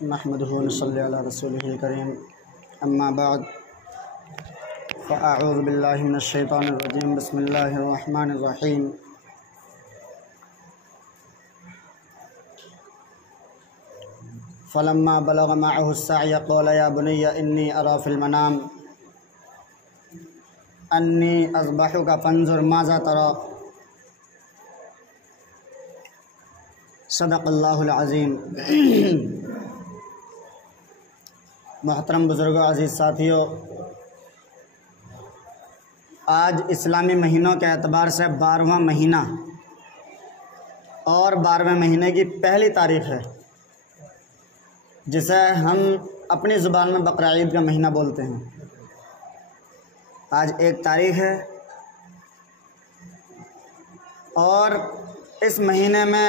نحمده ونصلي على رسوله الكريم اما بعد فاعوذ بالله من الشيطان الرجيم بسم الله الرحمن الرحيم فلما بلغ معه السعي قال يا بني إني أرى في المنام أني أذبحك فانظر ماذا ترى صدق اللہ العظیم۔ محترم بزرگوں، عزیز ساتھیوں، آج اسلامی مہینوں کے اعتبار سے 12واں مہینہ اور 12ویں مہینے کی پہلی تاریخ ہے، جسے ہم اپنی زبان میں بقر عید کا مہینہ بولتے ہیں۔ آج 1 تاریخ ہے اور اس مہینے میں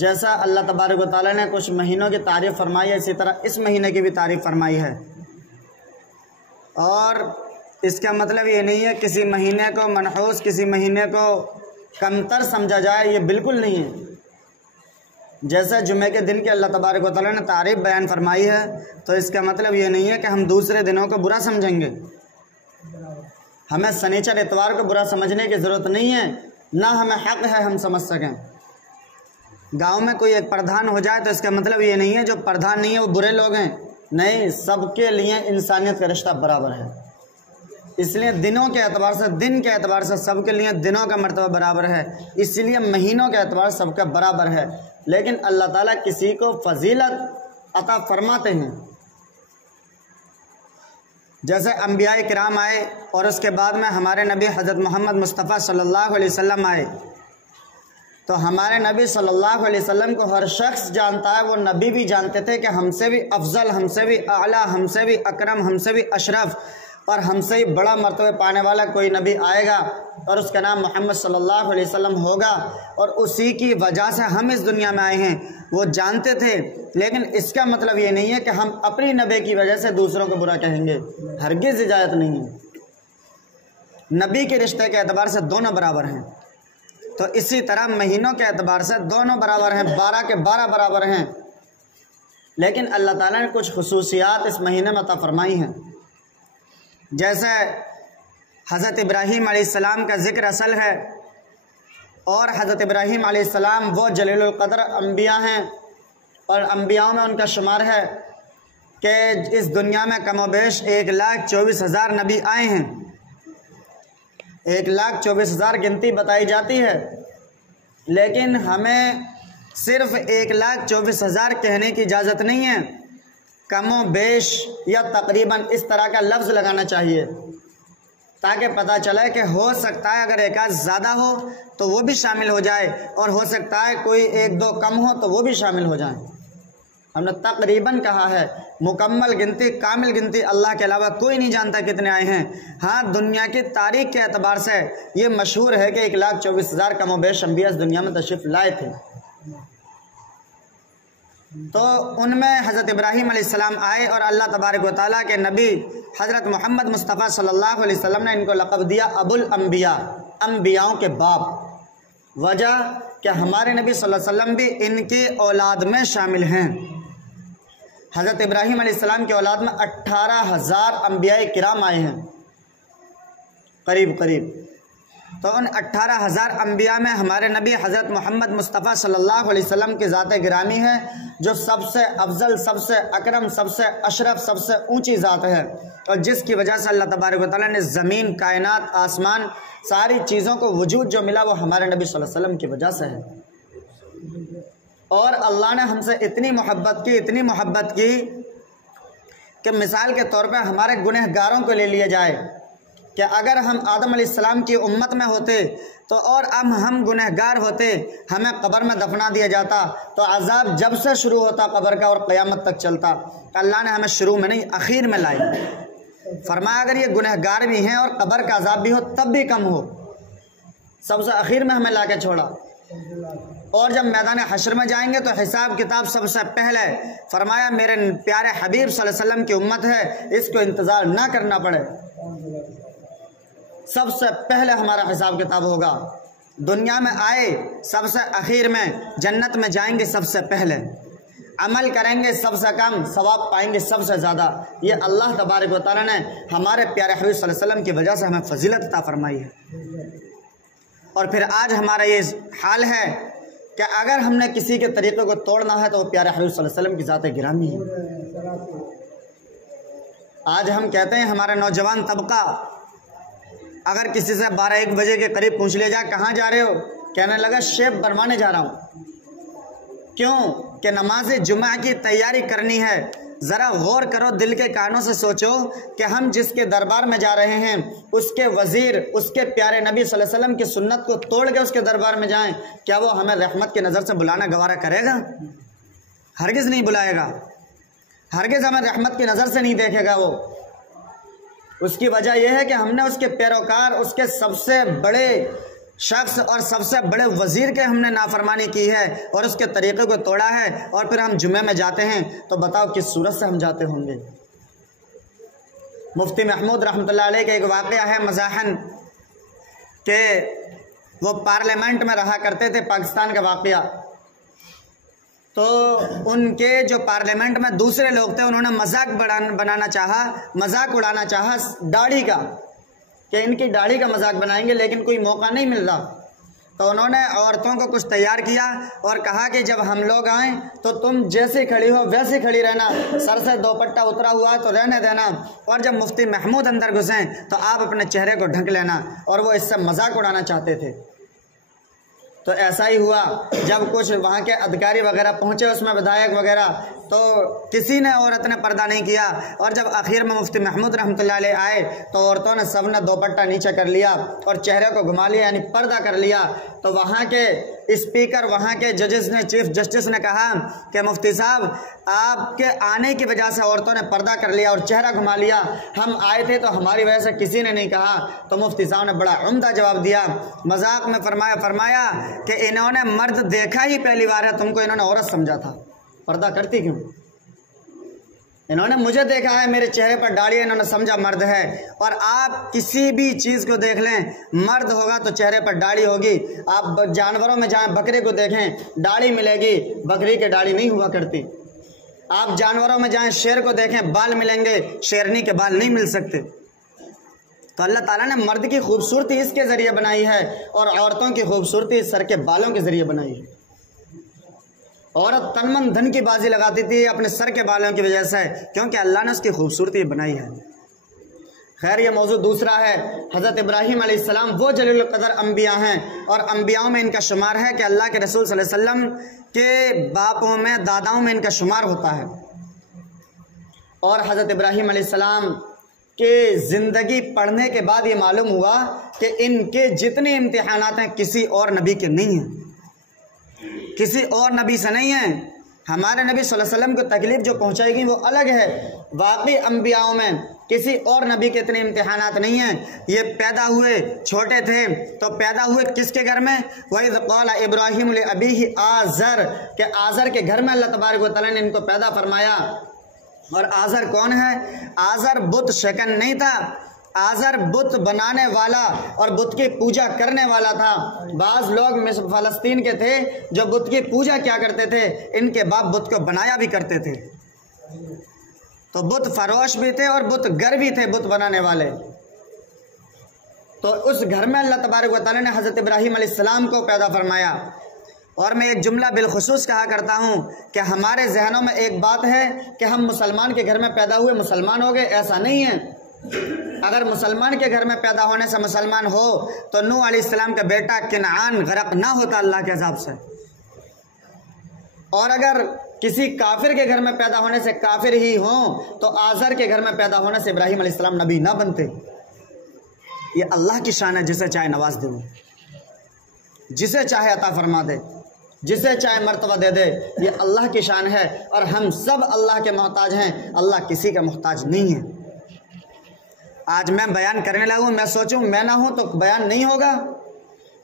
جیسا اللہ تبارک و تعالیٰ نے کچھ مہینوں کی تعریف فرمائی ہے، اسی طرح اس مہینے کی بھی تعریف فرمائی ہے۔ اور اس کا مطلب یہ نہیں ہے کسی مہینے کو منحوس، کسی مہینے کو کمتر سمجھا جائے، یہ بالکل نہیں ہے۔ جیسا جمعے کے دن کی اللہ تبارک و تعالیٰ نے تعریف بیان فرمائی ہے، تو اس کا مطلب یہ نہیں ہے کہ ہم دوسرے دنوں کو برا سمجھیں گے۔ ہمیں سنیچر اتوار کو برا سمجھنے کی ضرورت نہیں ہے، نہ ہمیں حق ہے ہم سمجھ سکیں۔ گاؤں میں کوئی ایک پردھان ہو جائے تو اس کا مطلب یہ نہیں ہے جو پردھان نہیں ہے وہ برے لوگ ہیں، نہیں، سب کے لیے انسانیت کا رشتہ برابر ہے۔ اس لیے دنوں کے اعتبار سے، دن کے اعتبار سے سب کے لیے دنوں کا مرتبہ برابر ہے، اس لیے مہینوں کے اعتبار سے سب کا برابر ہے۔ لیکن اللہ تعالیٰ کسی کو فضیلت عطا فرماتے ہیں۔ جیسے انبیاء کرام آئے اور اس کے بعد میں ہمارے نبی حضرت محمد مصطفیٰ صلی اللہ علیہ وسلم آئے، تو ہمارے نبی صلی اللہ علیہ وسلم کو ہر شخص جانتا ہے، وہ نبی بھی جانتے تھے کہ ہم سے بھی افضل، ہم سے بھی اعلیٰ، ہم سے بھی اکرم، ہم سے بھی اشرف اور ہم سے ہی بڑا مرتبہ پانے والا کوئی نبی آئے گا اور اس کا نام محمد صلی اللہ علیہ وسلم ہوگا، اور اسی کی وجہ سے ہم اس دنیا میں آئے ہیں، وہ جانتے تھے۔ لیکن اس کا مطلب یہ نہیں ہے کہ ہم اپنی نبی کی وجہ سے دوسروں کو برا کہیں گے، ہرگز اجازت نہیں ہے۔ نبی کے رشتے کے اعتبار سے دونوں برابر ہیں، تو اسی طرح مہینوں کے اعتبار سے دونوں برابر ہیں، 12 کے 12 برابر ہیں۔ لیکن اللہ تعالیٰ نے کچھ خصوصیات اس مہینے میں عطا فرمائی ہیں۔ جیسے حضرت ابراہیم علیہ السلام کا ذکر اصل ہے، اور حضرت ابراہیم علیہ السلام وہ جلیل القدر انبیاء ہیں، اور انبیاء میں ان کا شمار ہے کہ اس دنیا میں کم و بیش 1,24,000 نبی آئے ہیں۔ 1,24,000 گنتی بتائی جاتی ہے، لیکن ہمیں صرف 1,24,000 کہنے کی اجازت نہیں ہے، کم و بیش یا تقریباً اس طرح کا لفظ لگانا چاہیے تاکہ پتہ چلے کہ ہو سکتا ہے اگر ایک آدھ زیادہ ہو تو وہ بھی شامل ہو جائے، اور ہو سکتا ہے کوئی 1-2 کم ہو تو وہ بھی شامل ہو جائیں۔ ہم نے تقریباً کہا ہے، مکمل گنتی، کامل گنتی اللہ کے علاوہ کوئی نہیں جانتا کتنے آئے ہیں۔ ہاں، دنیا کی تاریخ کے اعتبار سے یہ مشہور ہے کہ 1,24,000 کم و بیش انبیاء اس دنیا میں تشریف لائے تھے۔ تو ان میں حضرت ابراہیم علیہ السلام آئے، اور اللہ تبارک و تعالیٰ کے نبی حضرت محمد مصطفیٰ صلی اللہ علیہ وسلم نے ان کو لقب دیا ابو الانبیاء، انبیاؤں کے باپ۔ وجہ کہ ہمارے نبی صلی اللہ علیہ وسلم بھی ان کی اولاد میں شامل ہیں۔ حضرت ابراہیم علیہ السلام کی اولاد میں 18,000 انبیاء کرام آئے ہیں قریب۔ تو ان 18,000 انبیاء میں ہمارے نبی حضرت محمد مصطفیٰ صلی اللہ علیہ وسلم کی ذات گرامی ہے، جو سب سے افضل، سب سے اکرم، سب سے اشرف، سب سے اونچی ذات ہے، اور جس کی وجہ سے اللہ تبارک و تعالیٰ نے زمین، کائنات، آسمان، ساری چیزوں کو وجود جو ملا وہ ہمارے نبی صلی اللہ علیہ وسلم کی وجہ سے ہے۔ اور اللہ نے ہم سے اتنی محبت کی کہ مثال کے طور پہ ہمارے گنہگاروں کو لے لیا جائے کہ اگر ہم آدم علیہ السلام کی امت میں ہوتے تو اور ہم گنہگار ہوتے، ہمیں قبر میں دفنا دیا جاتا تو عذاب جب سے شروع ہوتا قبر کا اور قیامت تک چلتا۔ اللہ نے ہمیں شروع میں نہیں، اخیر میں لائی۔ فرمایا اگر یہ گنہگار بھی ہیں اور قبر کا عذاب بھی ہو تب بھی کم ہو، سب سے اخیر میں ہمیں لا کے چھوڑا۔ اور جب میدان حشر میں جائیں گے تو حساب کتاب سب سے پہلے فرمایا میرے پیارے حبیب صلی اللہ علیہ وسلم کی امت ہے، اس کو انتظار نہ کرنا پڑے، سب سے پہلے ہمارا حساب کتاب ہوگا۔ دنیا میں آئے سب سے اخیر میں، جنت میں جائیں گے سب سے پہلے۔ عمل کریں گے سب سے کم، ثواب پائیں گے سب سے زیادہ۔ یہ اللہ تبارک و تعالیٰ نے ہمارے پیارے حبیب صلی اللہ علیہ وسلم کی وجہ سے ہمیں فضیلت عطا فرمائی ہے۔ اور پھر آج ہمارا یہ حال ہے کہ اگر ہم نے کسی کے طریقے کو توڑنا ہے تو وہ پیارے حبیب صلی اللہ علیہ وسلم کی ذات گرامی ہے۔ آج ہم کہتے ہیں ہمارا نوجوان طبقہ اگر کسی سے 12-1 بجے کے قریب پوچھ لیا جائے کہاں جا رہے ہو، کہنے لگا شیپ بنوانے جا رہا ہوں۔ کیوں کہ نماز جمعہ کی تیاری کرنی ہے۔ ذرا غور کرو، دل کے کانوں سے سوچو کہ ہم جس کے دربار میں جا رہے ہیں اس کے وزیر، اس کے پیارے نبی صلی اللہ علیہ وسلم کی سنت کو توڑ کے اس کے دربار میں جائیں، کیا وہ ہمیں رحمت کی نظر سے بلانا گوارا کرے گا؟ ہرگز نہیں بلائے گا، ہرگز ہمیں رحمت کی نظر سے نہیں دیکھے گا وہ۔ اس کی وجہ یہ ہے کہ ہم نے اس کے پیروکار، اس کے سب سے بڑے شخص اور سب سے بڑے وزیر کے ہم نے نافرمانی کی ہے اور اس کے طریقے کو توڑا ہے، اور پھر ہم جمعے میں جاتے ہیں تو بتاؤ کس صورت سے ہم جاتے ہوں گے۔ مفتی محمود رحمۃ اللہ علیہ کا ایک واقعہ ہے مزاحن کہ وہ پارلیمنٹ میں رہا کرتے تھے، پاکستان کا واقعہ۔ تو ان کے جو پارلیمنٹ میں دوسرے لوگ تھے انہوں نے مذاق بنانا چاہا، مذاق اڑانا چاہا داڑھی کا، کہ ان کی داڑھی کا مذاق بنائیں گے، لیکن کوئی موقع نہیں مل رہا۔ تو انہوں نے عورتوں کو کچھ تیار کیا اور کہا کہ جب ہم لوگ آئیں تو تم جیسے کھڑی ہو ویسے کھڑی رہنا، سر سے دوپٹہ اترا ہوا تو رہنے دینا، اور جب مفتی محمود اندر گھسیں تو آپ اپنے چہرے کو ڈھک لینا۔ اور وہ اس سے مذاق اڑانا چاہتے تھے۔ تو ایسا ہی ہوا، جب کچھ وہاں کے ادھکاری وغیرہ پہنچے اس میں ودھائک وغیرہ، تو کسی نے عورت نے پردہ نہیں کیا، اور جب آخر میں مفتی محمود رحمۃ اللہ علیہ آئے تو عورتوں نے سب نے دوپٹہ نیچے کر لیا اور چہرے کو گھما لیا، یعنی پردہ کر لیا۔ تو وہاں کے اسپیکر، وہاں کے ججز نے، چیف جسٹس نے کہا کہ مفتی صاحب آپ کے آنے کی وجہ سے عورتوں نے پردہ کر لیا اور چہرہ گھما لیا، ہم آئے تھے تو ہماری وجہ سے کسی نے نہیں کہا۔ تو مفتی صاحب نے بڑا عمدہ جواب دیا، مذاق میں فرمایا کہ انہوں نے مرد دیکھا ہی پہلی بار ہے، تم کو انہوں نے عورت سمجھا تھا، پردہ کرتی کیوں؟ انہوں نے مجھے دیکھا ہے، میرے چہرے پر داڑھی ہے، انہوں نے سمجھا مرد ہے۔ اور آپ کسی بھی چیز کو دیکھ لیں، مرد ہوگا تو چہرے پر داڑھی ہوگی۔ آپ جانوروں میں جائیں، بکرے کو دیکھیں داڑھی ملے گی، بکری کے داڑھی نہیں ہوا کرتی۔ آپ جانوروں میں جائیں، شیر کو دیکھیں بال ملیں گے، شیرنی کے بال نہیں مل سکتے۔ تو اللہ تعالیٰ نے مرد کی خوبصورتی اس کے ذریعے بنائی ہے اور عورتوں کی خوبصورتی سر کے بالوں کے ذریعے بنائی ہے۔ عورت تن من دھن کی بازی لگاتی تھی اپنے سر کے بالوں کی وجہ سے، کیونکہ اللہ نے اس کی خوبصورتی بنائی ہے۔ خیر یہ موضوع دوسرا ہے۔ حضرت ابراہیم علیہ السلام وہ جلیل القدر انبیاء ہیں، اور انبیاءوں میں ان کا شمار ہے کہ اللہ کے رسول صلی اللہ علیہ وسلم کے باپوں میں، داداؤں میں ان کا شمار ہوتا ہے۔ اور حضرت ابراہیم علیہ السلام کہ زندگی پڑھنے کے بعد یہ معلوم ہوا کہ ان کے جتنے امتحانات ہیں کسی اور نبی کے نہیں ہیں، کسی اور نبی سے نہیں ہیں۔ ہمارے نبی صلی اللہ علیہ وسلم کو تکلیف جو پہنچائی گئی وہ الگ ہے، واقعی انبیاءوں میں کسی اور نبی کے اتنے امتحانات نہیں ہیں۔ یہ پیدا ہوئے چھوٹے تھے تو پیدا ہوئے کس کے گھر میں؟ وَإِذْ قَالَ إِبْرَاهِيمُ لِأَبِيهِ آزر، کہ آزر کے گھر میں اللہ تبارک و تعالیٰ نے ان کو پیدا فرمایا۔ اور آزر کون ہے؟ آزر بت شکن نہیں تھا، آزر بت بنانے والا اور بت کی پوجا کرنے والا تھا۔ بعض لوگ فلسطین کے تھے جو بت کی پوجا کیا کرتے تھے، ان کے باپ بت کو بنایا بھی کرتے تھے۔ تو بت فروش بھی تھے اور بت گر بھی تھے، بت بنانے والے۔ تو اس گھر میں اللہ تبارک و تعالیٰ نے حضرت ابراہیم علیہ السلام کو پیدا فرمایا۔ اور میں ایک جملہ بالخصوص کہا کرتا ہوں کہ ہمارے ذہنوں میں ایک بات ہے کہ ہم مسلمان کے گھر میں پیدا ہوئے مسلمان ہو گئے، ایسا نہیں ہے۔ اگر مسلمان کے گھر میں پیدا ہونے سے مسلمان ہو تو نوح علیہ السلام کا بیٹا کنعان غرق نہ ہوتا اللہ کے عذاب سے، اور اگر کسی کافر کے گھر میں پیدا ہونے سے کافر ہی ہوں تو آزر کے گھر میں پیدا ہونے سے ابراہیم علیہ السلام نبی نہ بنتے۔ یہ اللہ کی شان ہے، جسے چاہے نواز دے، جسے چاہے عطا فرما دے، جسے چاہے مرتبہ دے دے، یہ اللہ کی شان ہے۔ اور ہم سب اللہ کے محتاج ہیں، اللہ کسی کا محتاج نہیں ہے۔ آج میں بیان کرنے لگوں، میں سوچوں میں نہ ہوں تو بیان نہیں ہوگا،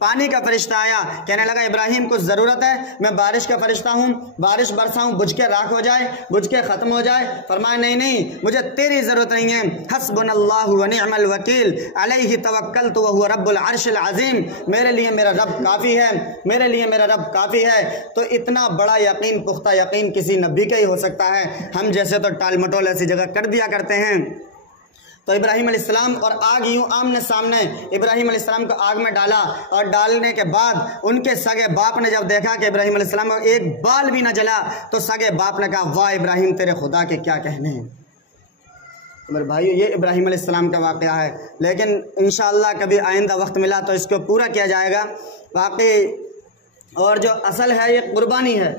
پانی کا فرشتہ آیا، کہنے لگا ابراہیم کو ضرورت ہے، میں بارش کا فرشتہ ہوں، بارش برساؤں، بجھ کے راکھ ہو جائے، بجھ کے ختم ہو جائے؟ فرمایا نہیں، مجھے تیری ضرورت نہیں ہے، حسبنا اللہ ونعم الوکیل علیہ توکلت وہو رب العرش العظیم، میرے لیے میرا رب کافی ہے، میرے لیے میرا رب کافی ہے۔ تو اتنا بڑا یقین، پختہ یقین کسی نبی کا ہی ہو سکتا ہے، ہم جیسے تو ٹال مٹول ایسی جگہ کر دیا کرتے ہیں۔ تو ابراہیم علیہ السلام اور آگ یوں آمنے سامنے، ابراہیم علیہ السلام کو آگ میں ڈالا، اور ڈالنے کے بعد ان کے سگے باپ نے جب دیکھا کہ ابراہیم علیہ السلام کو ایک بال بھی نہ جلا، تو سگے باپ نے کہا واہ ابراہیم تیرے خدا کے کیا کہنے ہیں۔ میرے بھائیو یہ ابراہیم علیہ السلام کا واقعہ ہے، لیکن انشاءاللہ کبھی آئندہ وقت ملا تو اس کو پورا کیا جائے گا واقعی۔ اور جو اصل ہے یہ قربانی ہے،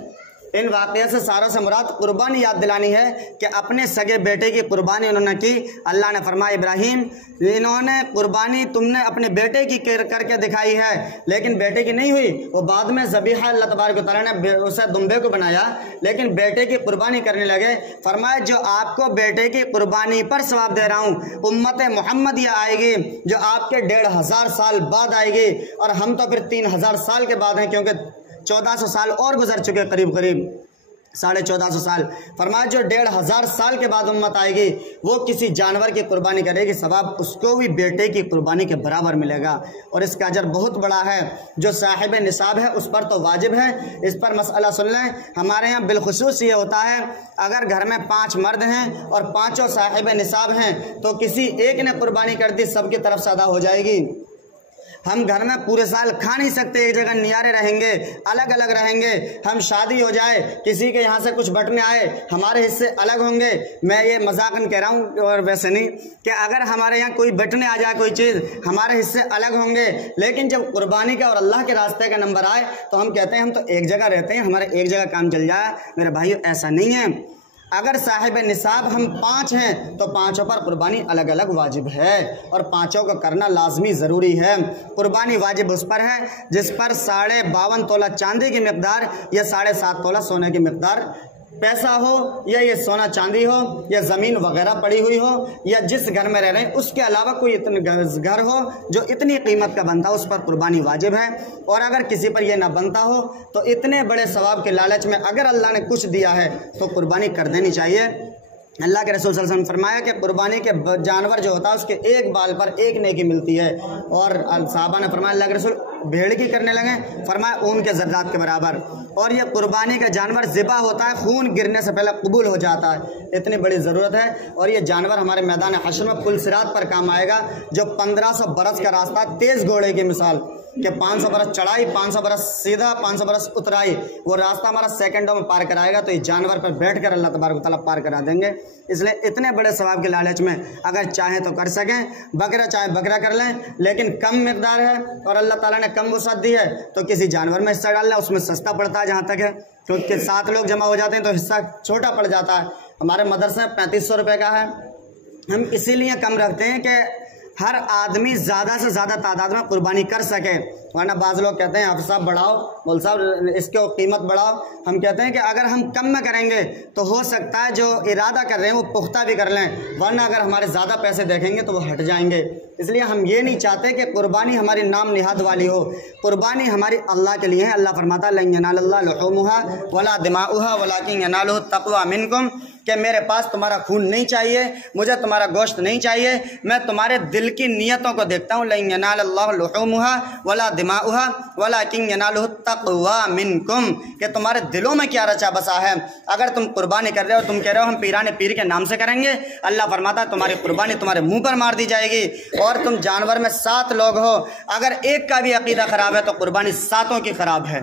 ان واقعہ سے ساروں سے مراد قربانی یاد دلانی ہے کہ اپنے سگے بیٹے کی قربانی انہوں نے کی۔ اللہ نے فرمایا ابراہیم انہوں نے قربانی تم نے اپنے بیٹے کی کر کے دکھائی ہے، لیکن بیٹے کی نہیں ہوئی، وہ بعد میں ذبیحہ اللہ تبارک و تعالیٰ نے اسے دمبے کو بنایا، لیکن بیٹے کی قربانی کرنے لگے۔ فرمایا جو آپ کو بیٹے کی قربانی پر ثواب دے رہا ہوں، امت محمد یہ آئے گی جو آپ کے 1500 سال بعد آئے گی، اور ہم تو پھر 3000 سال کے بعد ہیں، کیونکہ 1400 سال اور گزر چکے، قریب 1450 سال۔ فرمایا جو 1500 سال کے بعد امت آئے گی وہ کسی جانور کی قربانی کرے گی، ثواب اس کو بھی بیٹے کی قربانی کے برابر ملے گا، اور اس کا اجر بہت بڑا ہے۔ جو صاحب نصاب ہے اس پر تو واجب ہے۔ اس پر مسئلہ سن لیں، ہمارے یہاں بالخصوص یہ ہوتا ہے اگر گھر میں 5 مرد ہیں اور 5 صاحب نصاب ہیں تو کسی ایک نے قربانی کر دی، سب کی طرف سے ادا ہو جائے گی۔ ہم گھر میں پورے سال کھا نہیں سکتے، ایک جگہ نیارے رہیں گے، الگ الگ رہیں گے۔ ہم شادی ہو جائے، کسی کے یہاں سے کچھ بٹنے آئے، ہمارے حصے الگ ہوں گے۔ میں یہ مذاقاً کہہ رہا ہوں اور ویسے نہیں، کہ اگر ہمارے یہاں کوئی بٹنے آ جائے کوئی چیز، ہمارے حصے الگ ہوں گے، لیکن جب قربانی کا اور اللہ کے راستے کا نمبر آئے تو ہم کہتے ہیں ہم تو ایک جگہ رہتے ہیں، ہمارے ایک جگہ کام چل جائے۔ میرے بھائیو ایسا نہیں ہے، اگر صاحب نصاب ہم 5 ہیں تو 5 پر قربانی الگ الگ واجب ہے، اور 5 کو کرنا لازمی ضروری ہے۔ قربانی واجب اس پر ہے جس پر 52.5 تولہ چاندی کی مقدار یا 7.5 تولہ سونے کی مقدار پیسہ ہو، یا یہ سونا چاندی ہو، یا زمین وغیرہ پڑی ہوئی ہو، یا جس گھر میں رہ رہے ہیں اس کے علاوہ کوئی گھر ہو جو اتنی قیمت کا بنتا ہو، اس پر قربانی واجب ہے۔ اور اگر کسی پر یہ نہ بنتا ہو تو اتنے بڑے ثواب کے لالچ میں اگر اللہ نے کچھ دیا ہے تو قربانی کر دینی چاہیے۔ اللہ کے رسول صلی اللہ علیہ وسلم فرمایا کہ قربانی کے جانور جو ہوتا ہے اس کے ایک بال پر ایک نیکی ملتی ہے، اور صحابہ نے فرمایا اللہ کے رسول بھیڑ کی کرنے لگے، فرمایا اون کے ذرات کے برابر۔ اور یہ قربانی کا جانور ذبح ہوتا ہے، خون گرنے سے پہلے قبول ہو جاتا ہے، اتنی بڑی ضرورت ہے۔ اور یہ جانور ہمارے میدان حشر میں پل صراط پر کام آئے گا، جو 1500 برس کا راستہ، تیز گھوڑے کی مثال کہ 500 برس چڑھائی، 500 برس سیدھا، 500 برس اترائی، وہ راستہ ہمارا سیکنڈوں میں پار کرائے گا، تو یہ جانور پر بیٹھ کر اللہ تبارک و تعالیٰ پار کرا دیں گے۔ اس لیے اتنے بڑے ثواب کے لالچ میں اگر چاہیں تو کر سکیں، بکرا چاہے بکرا کر لیں، لیکن کم مقدار ہے اور اللہ تعالیٰ نے کم وسعت دی ہے تو کسی جانور میں حصہ ڈال لیں، اس میں سستا پڑتا ہے جہاں تک ہے، کیونکہ 7 لوگ جمع ہو جاتے ہیں تو حصہ چھوٹا پڑ جاتا ہے۔ ہمارے مدرسے میں 3500 روپے کا ہے، ہم اسی لیے کم رکھتے ہیں کہ ہر آدمی زیادہ سے زیادہ تعداد میں قربانی کر سکے، ورنہ بعض لوگ کہتے ہیں حافظ صاحب بڑھاؤ، مول صاحب اس کی قیمت بڑھاؤ۔ ہم کہتے ہیں کہ اگر ہم کم میں کریں گے تو ہو سکتا ہے جو ارادہ کر رہے ہیں وہ پختہ بھی کر لیں، ورنہ اگر ہمارے زیادہ پیسے دیکھیں گے تو وہ ہٹ جائیں گے۔ اس لیے ہم یہ نہیں چاہتے کہ قربانی ہماری نام نہاد والی ہو، قربانی ہماری اللہ کے لیے ہے۔ اللہ فرماتا ہے لن ینال اللہ لحومها ولا دماؤها ولکن ینالہ التقوی منکم، کہ میرے پاس تمہارا خون نہیں چاہیے، مجھے تمہارا گوشت نہیں چاہیے، میں تمہارے دل کی نیتوں کو دیکھتا ہوں۔ لن ینال اللہ لحومها ولا دماؤها ولکن ینالہ التقوی منکم، کہ تمہارے دلوں میں کیا رچا بسا ہے۔ اگر تم قربانی کر رہے ہو، تم کہہ رہے ہو ہم پیران پیر کے نام سے کریں گے، اللہ فرماتا ہے تمہاری قربانی تمہارے منہ پر مار دی جائے گی۔ اور تم جانور میں 7 لوگ ہو، اگر ایک کا بھی عقیدہ خراب ہے تو قربانی 7 کی خراب ہے،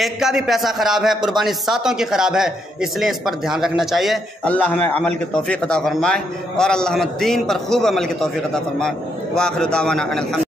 ایک کا بھی پیسہ خراب ہے قربانی 7 کی خراب ہے۔ اس لیے اس پر دھیان رکھنا چاہیے۔ اللہ ہمیں عمل کی توفیق عطا فرمائے، اور اللہ ہمیں دین پر خوب عمل کی توفیق عطا فرمائے۔ وآخر دعوانا ان الحمد